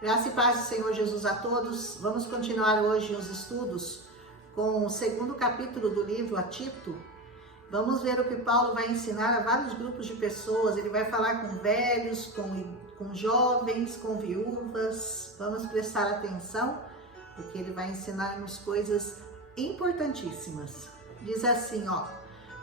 Graça e paz do Senhor Jesus a todos. Vamos continuar hoje os estudos com o segundo capítulo do livro a Tito. Vamos ver o que Paulo vai ensinar a vários grupos de pessoas. Ele vai falar com velhos, com jovens, com viúvas. Vamos prestar atenção, porque ele vai ensinar-nos coisas importantíssimas. Diz assim,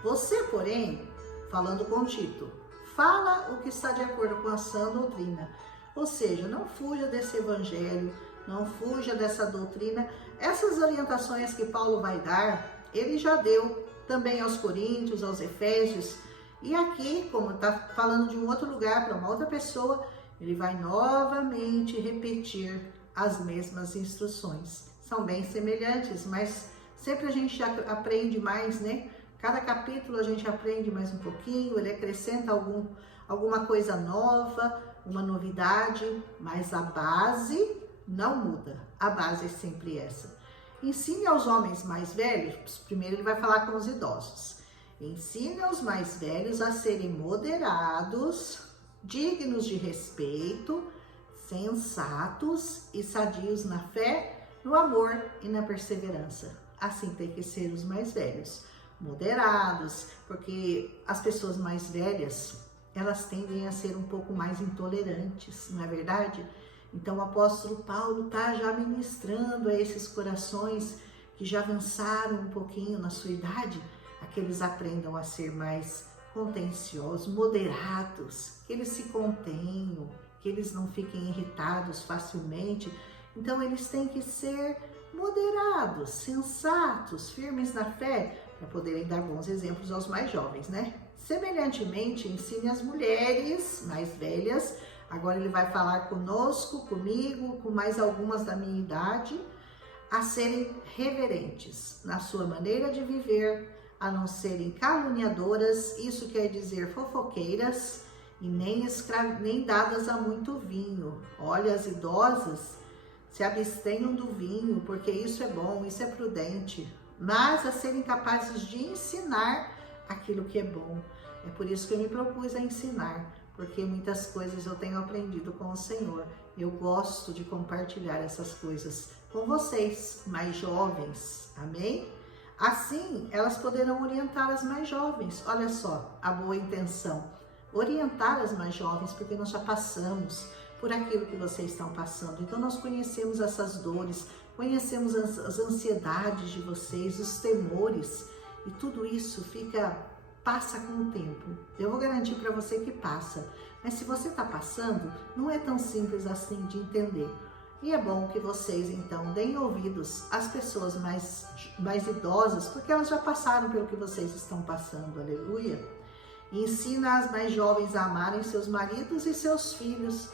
você, porém, falando com Tito, fala o que está de acordo com a sã doutrina. Ou seja, não fuja desse evangelho, não fuja dessa doutrina. Essas orientações que Paulo vai dar, ele já deu também aos Coríntios, aos Efésios. E aqui, como está falando de um outro lugar para uma outra pessoa, ele vai novamente repetir as mesmas instruções. São bem semelhantes, mas sempre a gente aprende mais, né? Cada capítulo a gente aprende mais um pouquinho, ele acrescenta alguma coisa nova, uma novidade, mas a base não muda. A base é sempre essa. Ensine aos homens mais velhos, primeiro ele vai falar com os idosos. Ensine aos mais velhos a serem moderados, dignos de respeito, sensatos e sadios na fé, no amor e na perseverança. Assim tem que ser os mais velhos, moderados, porque as pessoas mais velhas, elas tendem a ser um pouco mais intolerantes, não é verdade? Então o apóstolo Paulo está já ministrando a esses corações que já avançaram um pouquinho na sua idade, a que eles aprendam a ser mais contenciosos, moderados, que eles se contenham, que eles não fiquem irritados facilmente. Então eles têm que ser moderados, sensatos, firmes na fé, para poderem dar bons exemplos aos mais jovens, né? Semelhantemente, ensine as mulheres mais velhas, agora ele vai falar conosco, comigo, com mais algumas da minha idade, a serem reverentes na sua maneira de viver, a não serem caluniadoras, isso quer dizer fofoqueiras, e nem dadas a muito vinho. Olha, as idosas se abstenham do vinho, porque isso é bom, isso é prudente, mas a serem capazes de ensinar aquilo que é bom. É por isso que eu me propus a ensinar, porque muitas coisas eu tenho aprendido com o Senhor. Eu gosto de compartilhar essas coisas com vocês, mais jovens, amém? Assim, elas poderão orientar as mais jovens. Olha só, a boa intenção. Orientar as mais jovens, porque nós já passamos por aquilo que vocês estão passando. Então, nós conhecemos essas dores, conhecemos as ansiedades de vocês, os temores, e tudo isso passa com o tempo. Eu vou garantir para você que passa, mas se você está passando, não é tão simples assim de entender. E é bom que vocês, então, deem ouvidos às pessoas mais idosas, porque elas já passaram pelo que vocês estão passando, aleluia. E ensina as mais jovens a amarem seus maridos e seus filhos.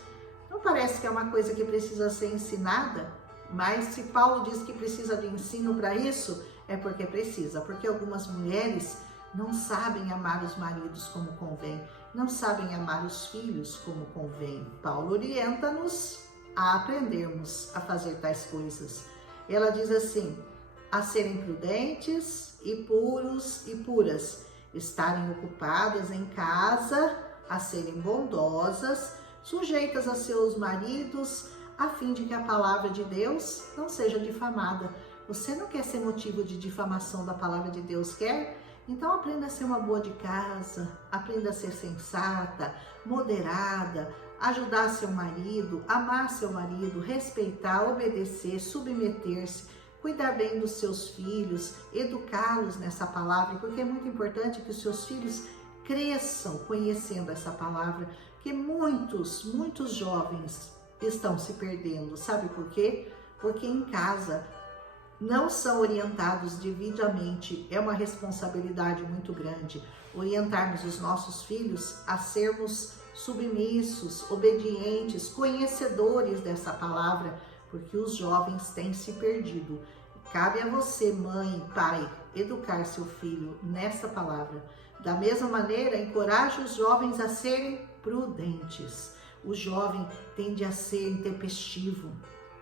Não parece que é uma coisa que precisa ser ensinada? Mas se Paulo diz que precisa de ensino para isso, é porque precisa, porque algumas mulheres não sabem amar os maridos como convém, não sabem amar os filhos como convém. Paulo orienta-nos a aprendermos a fazer tais coisas. Ela diz assim, a serem prudentes e puros e puras, estarem ocupadas em casa, a serem bondosas, sujeitas a seus maridos, a fim de que a palavra de Deus não seja difamada. Você não quer ser motivo de difamação da palavra de Deus, quer? Então aprenda a ser uma boa de casa, aprenda a ser sensata, moderada, ajudar seu marido, amar seu marido, respeitar, obedecer, submeter-se, cuidar bem dos seus filhos, educá-los nessa palavra, porque é muito importante que os seus filhos cresçam conhecendo essa palavra, que muitos jovens estão se perdendo. Sabe por quê? Porque em casa não são orientados devidamente. É uma responsabilidade muito grande orientarmos os nossos filhos a sermos submissos, obedientes, conhecedores dessa palavra, porque os jovens têm se perdido. Cabe a você, mãe, pai, educar seu filho nessa palavra. Da mesma maneira, encoraje os jovens a serem prudentes. O jovem tende a ser intempestivo,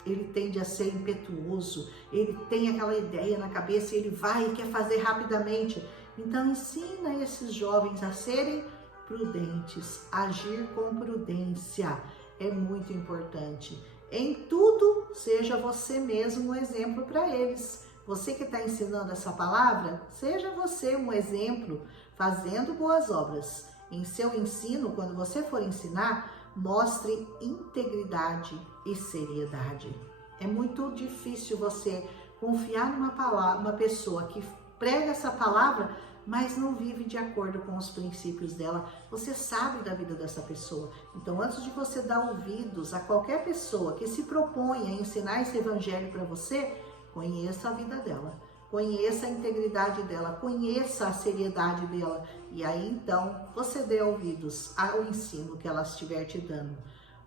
ele tende a ser impetuoso, ele tem aquela ideia na cabeça e ele vai e quer fazer rapidamente. Então ensina esses jovens a serem prudentes, agir com prudência. é muito importante. Em tudo, seja você mesmo um exemplo para eles. Você que está ensinando essa palavra, seja você um exemplo, fazendo boas obras. Em seu ensino, quando você for ensinar, mostre integridade e seriedade. É muito difícil você confiar numa palavra, uma pessoa que prega essa palavra, mas não vive de acordo com os princípios dela. Você sabe da vida dessa pessoa. Então, antes de você dar ouvidos a qualquer pessoa que se propõe a ensinar esse evangelho para você, conheça a vida dela, conheça a integridade dela, conheça a seriedade dela. E aí, então, você dê ouvidos ao ensino que ela estiver te dando.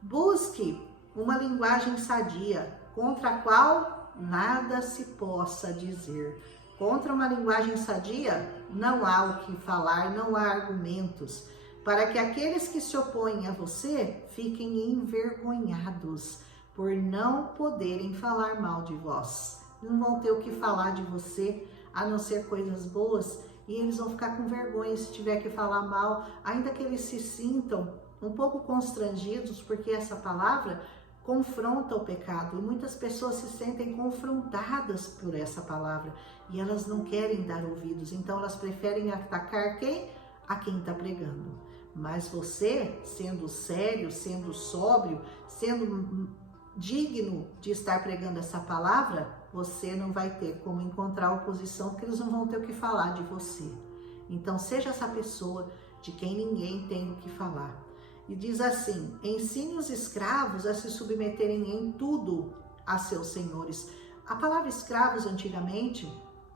Busque uma linguagem sadia, contra a qual nada se possa dizer. Contra uma linguagem sadia, não há o que falar, não há argumentos, para que aqueles que se opõem a você fiquem envergonhados por não poderem falar mal de vós. Não vão ter o que falar de você, a não ser coisas boas, e eles vão ficar com vergonha se tiver que falar mal, ainda que eles se sintam um pouco constrangidos, porque essa palavra confronta o pecado, e muitas pessoas se sentem confrontadas por essa palavra e elas não querem dar ouvidos, então elas preferem atacar quem? A quem está pregando. Mas você, sendo sério, sendo sóbrio, sendo digno de estar pregando essa palavra, você não vai ter como encontrar oposição, porque eles não vão ter o que falar de você. Então seja essa pessoa de quem ninguém tem o que falar. E diz assim: ensine os escravos a se submeterem em tudo a seus senhores. A palavra escravos antigamente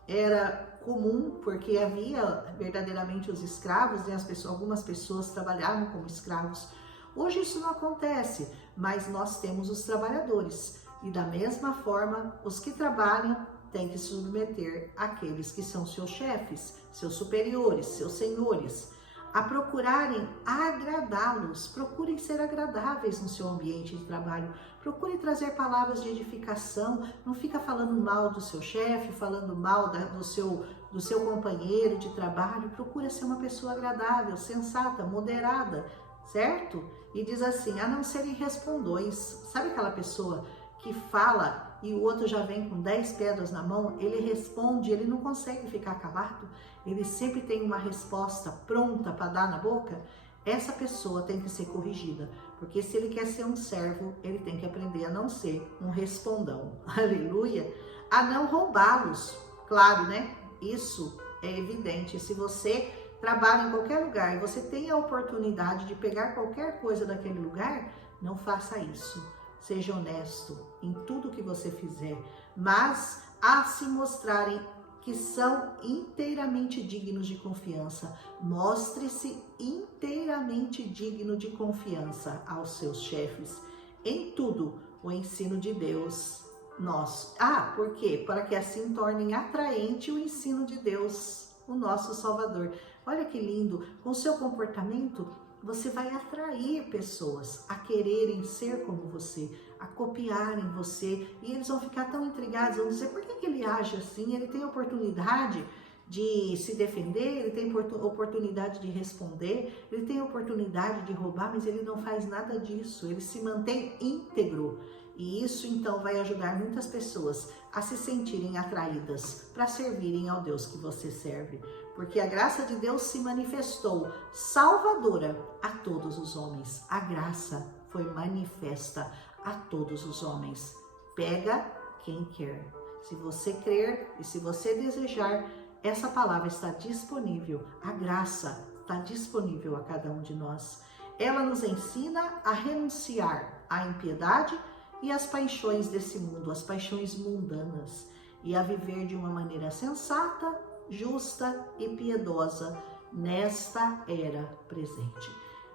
era comum, porque havia verdadeiramente os escravos, né? Algumas pessoas trabalhavam como escravos. Hoje isso não acontece, mas nós temos os trabalhadores. E da mesma forma, os que trabalham têm que se submeter àqueles que são seus chefes, seus superiores, seus senhores, a procurarem agradá-los. Procurem ser agradáveis no seu ambiente de trabalho. Procure trazer palavras de edificação. Não fica falando mal do seu chefe, falando mal do seu companheiro de trabalho. Procure ser uma pessoa agradável, sensata, moderada, certo? E diz assim: a não serem respondões. Sabe aquela pessoa que fala e o outro já vem com 10 pedras na mão? Ele responde, ele não consegue ficar calado, ele sempre tem uma resposta pronta para dar na boca. Essa pessoa tem que ser corrigida, porque se ele quer ser um servo, ele tem que aprender a não ser um respondão. Aleluia! A não roubá-los. Claro, né? Isso é evidente. Se você trabalha em qualquer lugar e você tem a oportunidade de pegar qualquer coisa daquele lugar, não faça isso. Seja honesto em tudo que você fizer, mas a se mostrarem que são inteiramente dignos de confiança. Mostre-se inteiramente digno de confiança aos seus chefes. Em tudo, o ensino de Deus nosso. Por quê? Para que assim tornem atraente o ensino de Deus, o nosso Salvador. Olha que lindo, com o seu comportamento, você vai atrair pessoas a quererem ser como você, a copiarem você, e eles vão ficar tão intrigados, vão dizer: por que ele age assim? Ele tem oportunidade de se defender, ele tem oportunidade de responder, ele tem oportunidade de roubar, mas ele não faz nada disso, ele se mantém íntegro. E isso então vai ajudar muitas pessoas a se sentirem atraídas para servirem ao Deus que você serve. Porque a graça de Deus se manifestou salvadora a todos os homens. A graça foi manifesta a todos os homens. Pega quem quer. Se você crer e se você desejar, essa palavra está disponível. A graça está disponível a cada um de nós. Ela nos ensina a renunciar à impiedade e às paixões desse mundo, as paixões mundanas, e a viver de uma maneira sensata, justa e piedosa nesta era presente.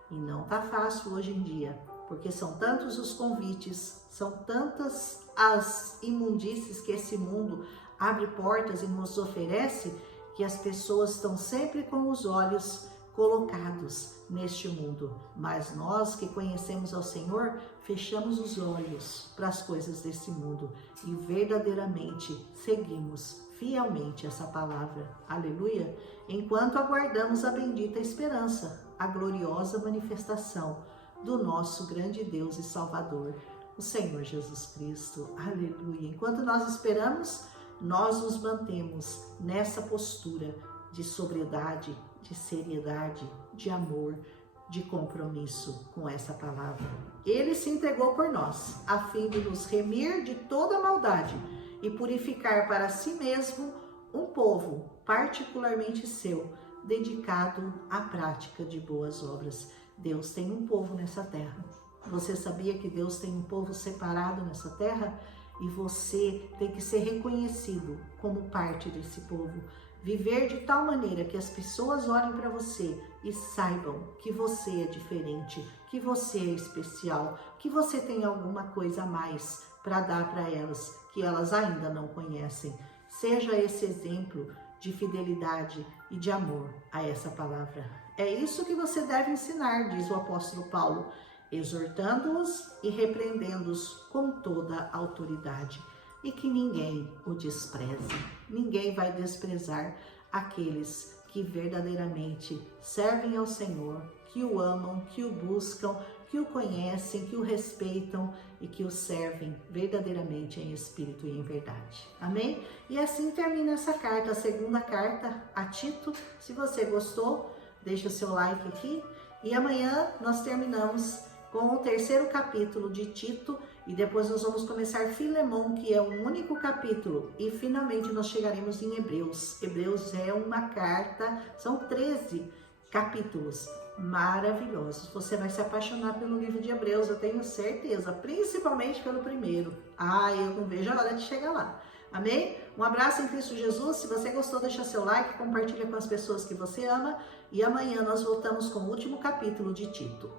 E não tá fácil hoje em dia, porque são tantos os convites, são tantas as imundícies que esse mundo abre portas e nos oferece, que as pessoas estão sempre com os olhos colocados neste mundo. Mas nós que conhecemos ao Senhor, fechamos os olhos para as coisas desse mundo e verdadeiramente seguimos fielmente essa palavra. Aleluia! Enquanto aguardamos a bendita esperança, a gloriosa manifestação do nosso grande Deus e Salvador, o Senhor Jesus Cristo. Aleluia. Enquanto nós esperamos, nós nos mantemos nessa postura de sobriedade, de seriedade, de amor, de compromisso com essa palavra. Ele se entregou por nós, a fim de nos remir de toda maldade e purificar para si mesmo um povo particularmente seu, dedicado à prática de boas obras. Deus tem um povo nessa terra. Você sabia que Deus tem um povo separado nessa terra? E você tem que ser reconhecido como parte desse povo. Viver de tal maneira que as pessoas olhem para você e saibam que você é diferente, que você é especial, que você tem alguma coisa a mais para dar para elas, que elas ainda não conhecem. Seja esse exemplo de fidelidade e de amor a essa palavra. É isso que você deve ensinar, diz o apóstolo Paulo, exortando-os e repreendendo-os com toda a autoridade. E que ninguém o despreze. Ninguém vai desprezar aqueles que verdadeiramente servem ao Senhor, que o amam, que o buscam, que o conhecem, que o respeitam e que o servem verdadeiramente em espírito e em verdade. Amém? E assim termina essa carta, a segunda carta a Tito. Se você gostou, deixa o seu like aqui. E amanhã nós terminamos com o terceiro capítulo de Tito e depois nós vamos começar Filemão, que é um único capítulo, e finalmente nós chegaremos em Hebreus. Hebreus é uma carta, são 13 capítulos maravilhosos. Você vai se apaixonar pelo livro de Hebreus, eu tenho certeza, principalmente pelo primeiro. Eu não vejo a hora de chegar lá. Amém? Um abraço em Cristo Jesus. Se você gostou, deixa seu like, compartilha com as pessoas que você ama e amanhã nós voltamos com o último capítulo de Tito.